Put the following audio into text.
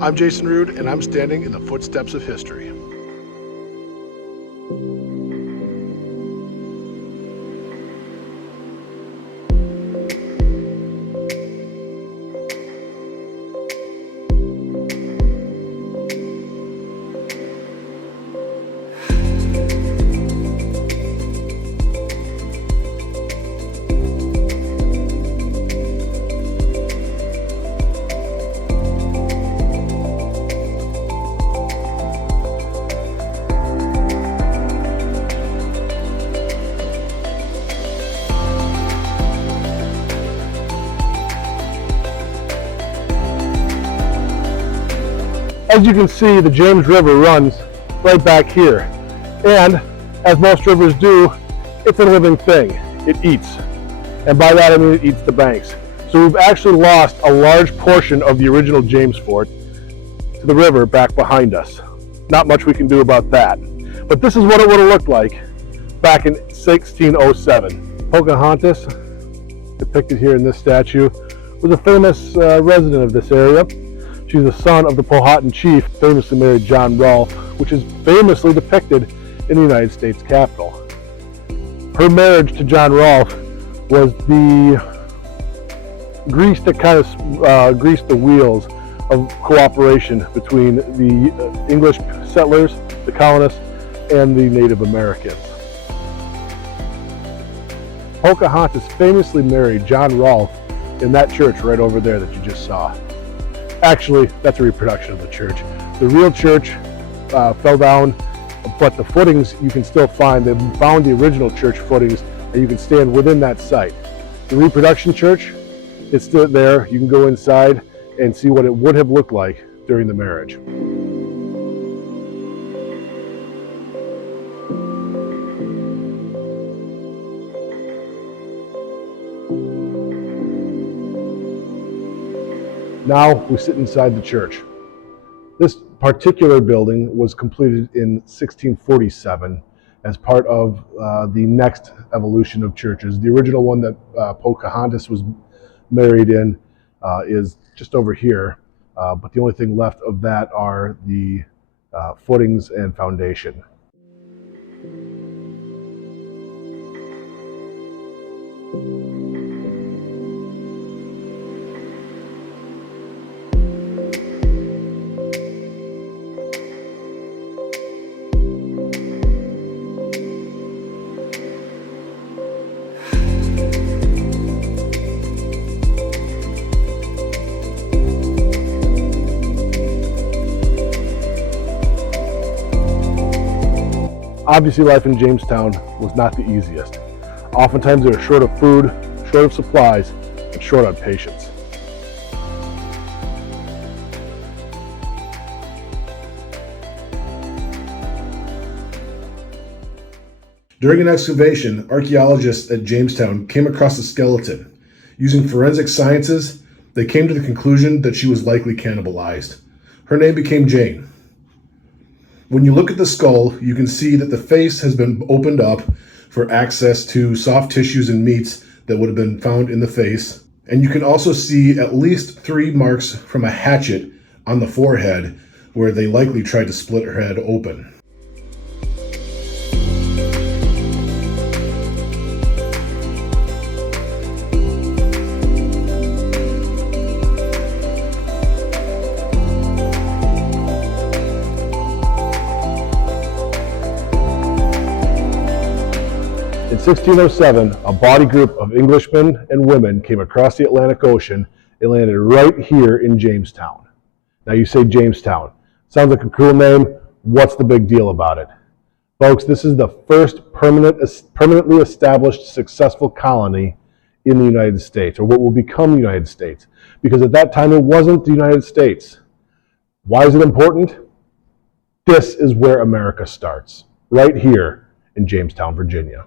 I'm Jason Rude, and I'm standing in the footsteps of history. As you can see, the James River runs right back here. And as most rivers do, it's a living thing. It eats. And by that I mean it eats the banks. So we've actually lost a large portion of the original James Fort to the river back behind us. Not much we can do about that. But this is what it would have looked like back in 1607. Pocahontas, depicted here in this statue, was a famous resident of this area. She's the son of the Powhatan chief, famously married John Rolfe, which is famously depicted in the United States Capitol. Her marriage to John Rolfe was the grease that kind of greased the wheels of cooperation between the English settlers, the colonists, and the Native Americans. Pocahontas famously married John Rolfe in that church right over there that you just saw. Actually, that's a reproduction of the church. The real church fell down, but the footings you can still find. They found the original church footings, and you can stand within that site. The reproduction church is still there. You can go inside and see what it would have looked like during the marriage. Now we sit inside the church. This particular building was completed in 1647 as part of the next evolution of churches. The original one that Pocahontas was married in is just over here, but the only thing left of that are the footings and foundation. Obviously, life in Jamestown was not the easiest. Oftentimes they were short of food, short of supplies, and short on patience. During an excavation, archaeologists at Jamestown came across a skeleton. Using forensic sciences, they came to the conclusion that she was likely cannibalized. Her name became Jane. When you look at the skull, you can see that the face has been opened up for access to soft tissues and meats that would have been found in the face. And you can also see at least 3 marks from a hatchet on the forehead where they likely tried to split her head open. In 1607, a body group of Englishmen and women came across the Atlantic Ocean and landed right here in Jamestown. Now you say Jamestown. Sounds like a cool name. What's the big deal about it? Folks, this is the first permanently established successful colony in the United States, or what will become the United States, because at that time it wasn't the United States. Why is it important? This is where America starts, right here in Jamestown, Virginia.